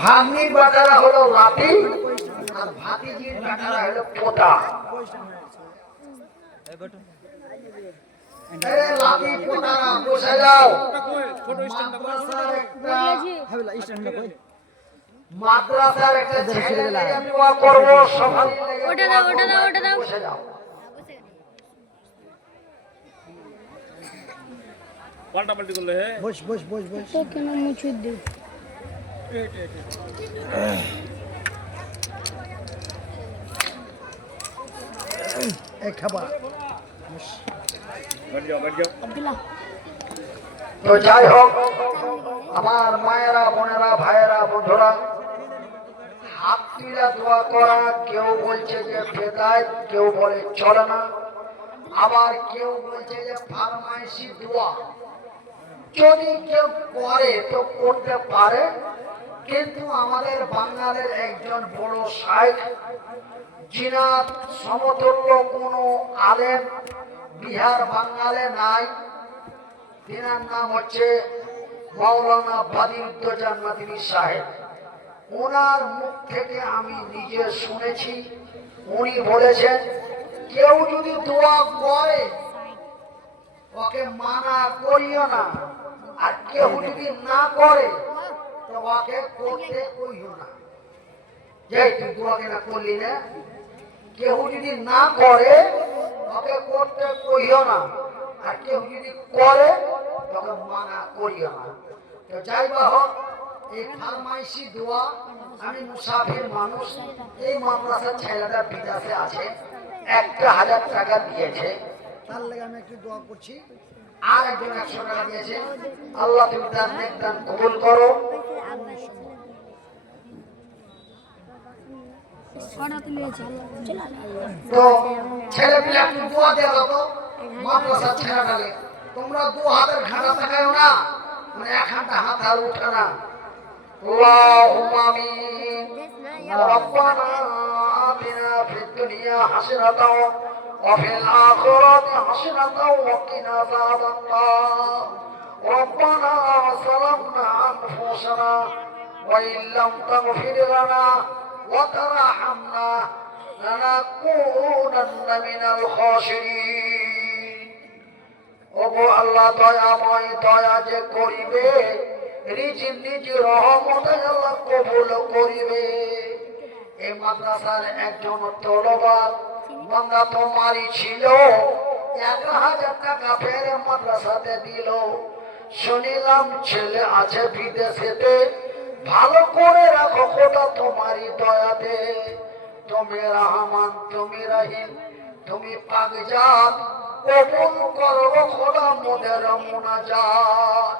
ভাগ্নির বাটারা হলো লাঠি আর ভাতিজির বাটারা হলো পোতা। লাঠি পোতারা বসে যাও। মাদ্রাসার একটা ছেলে নিয়ে দোয়া করব, সবাই ওটা দাও, ওটা দাও, ওটা দাও। বসে যাও। পাল্টা পাল্টি করলে বস বস বস বস তো কেন মুছে দে। এই খাবার बैठ जाओ আব্দুল্লাহ তো যাই হোক, আমার মায়েরা, বোনেরা, ভাইয়েরা, বন্ধুরা, হাত তুলে দোয়া করা, কেউ বলছে যে বেদাত, কেউ বলে চলে না, আবার কেউ বলছে যে ফরমাইশি দোয়া। যদি কেউ করে তো করতে পারে, কিন্তু আমাদের বাঙালির একজন বড় শাইখ, যিনার সমতুল্য কোনো আলেম বিহার বাঙালে নাই, তিনার নাম হচ্ছে মাওলানা বাদিউদ্দৌজা নদভী সাহেব। ওনার মুখ থেকে আমি নিজে শুনেছি, উনি বলেছেন কেউ যদি দোয়া করে ওকে মানা করিও না, আর কেউ যদি না করে তো ওকে করতে কইও না। যে তুই দোয়া কেনা করলি না, কেউ যদি না করে ওকে করতে কইও না, আর কেউ যদি করে তোকে মানা করিও না। তো যাই বা হোক, এই ফরমাইশি দোয়া, আমি মুসাফির মানুষ, এই মাদ্রাসার ছেলেটা বিদেশে আছে, 1,000 টাকা দিয়েছে, তার লাগে আমি একটু দোয়া করছি। আর একজন 100 টাকা দিয়েছে। আল্লাহ তুমি তার নেক দান কবুল করো। কটা তুমি তো ছেলে পেলে একটু দোয়া দেওয়া যাবো মাদ্রাসার ছেলেটাকে। তোমরা 2 হাতের ঘাড়া তাকাও না, মানে 1 হাতে হাত আর উঠে না। اللهم آمين. ربنا آتنا في الدنيا حسنة وفي الآخرة حسنة وقنا عذاب النار. ربنا ظلمنا أنفسنا وإن لم تغفر لنا وترحمنا لنكونن من الخاسرين. ওগো আল্লাহ দয়াময়, দয়া যে করিবে, রিজিক নিজ রহমতে আল্লাহ কবুল করিবে। এই মাদ্রাসার একজন তলবার বান্দা তোমারই ছিল, 1,000 টাকা ফের মাদ্রাসাতে দিল। শুনিলাম ছেলে আছে বিদেশেতে, ভালো করে রাখো খোদা তোমারই দয়াতে। তুমি রহমান, তুমি রহিম, তুমি পাকজাত, কবুল করো খোদা মোদের মুনাজাত।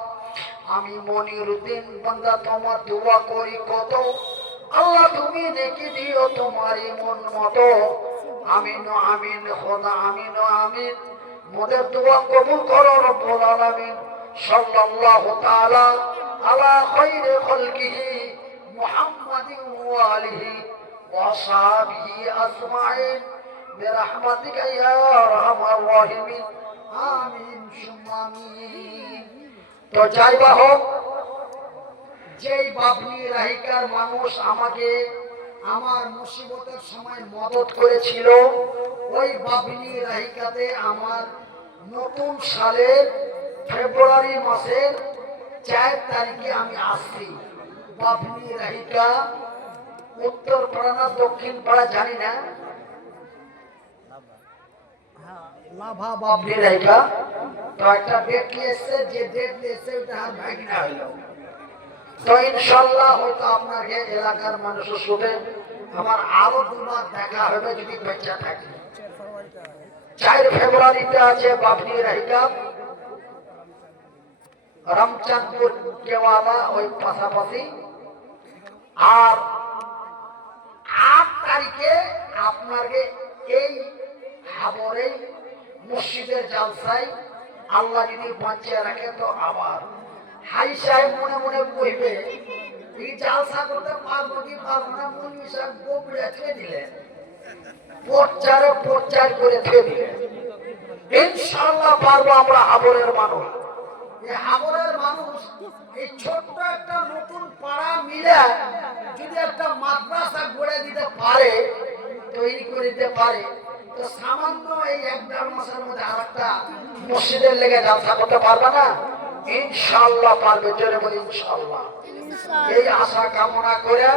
আমি মনিরুদ্দিন বান্দা তোমার দোয়া করি কত, আল্লাহ তুমি দেখি দিও তোমারই মন মতো। আমিন আমিন খোদা, আমিন আমিন, মোদের দোয়া কবুল করো রব্বুল আলামিন। সাল্লাল্লাহু তাআলা আলা খায়রি খালকিহি মুহাম্মাদিন ওয়া আলিহি ওয়া সাহবিহি আজমাইন বিরহমাতিকা ইয়া আরহামার রাহিমিন। আমিন সুম্মা আমিন। তো যাই বা হোক, যেই বাবলি রাহিকার মানুষ আমাকে আমার মুসিবতের সময় মদত করেছিল, ওই বাবলি রাহিকাতে আমার নতুন সালের ফেব্রুয়ারি মাসের 4 তারিখে আমি আসছি। বাবলি রাহিকা উত্তর পাড়া না দক্ষিণ পাড়া জানি না, লাভা বাবলি রাহিকা। তো একটা ডেট এসছে, যে ডেট এসছে ওটা আর ভাগিনা হইল। তো ইনশাল্লাহ হয়তো আপনাকে এলাকার মানুষের সাথে আমার আরো 2 বার দেখা হবে যদি বেঁচে থাকি। 4 ফেব্রুয়ারিতে আছে বাবলি রাহিকা, রামচাঁদপুর কেওয়ালা ওই পাশাপাশি। আর 8 তারিখে আপনাকে এই হাবরে মসজিদের জালসায় আল্লাহ যদি বাঁচিয়ে রাখে তো আবার হাই সাহেব মনে মনে কইবে এই জালসা করতে পারবো কি পারবো না, মুনি সাহেব গোবরে ছেড়ে দিলেন, প্রচার করে ছেড়ে দিলেন। ইনশাআল্লাহ পারবো আমরা হাবরের মানুষ। এই হাবরের মানুষ এই ছোট্ট একটা নতুন পাড়া মিলে যদি একটা মাদ্রাসা গড়ে দিতে পারে, তৈরি করে দিতে পারে, তো সামান্য এই 1-1.5 মাসের মধ্যে আরেকটা মসজিদের লেগে ব্যবসা করতে পারবে না? ইনশাআল্লাহ পারবে। জোরে বলি ইনশাআল্লাহ। এই আশা কামনা করে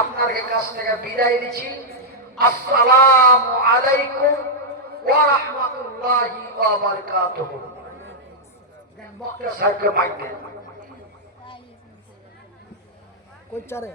আপনার কাছ থেকে বিদায় দিচ্ছি। আসসালামু আলাইকুম ওয়া রাহমাতুল্লাহি ওয়া বারাকাতুহু। বক্তা সাহেবকে মাইক দেন। কই চারে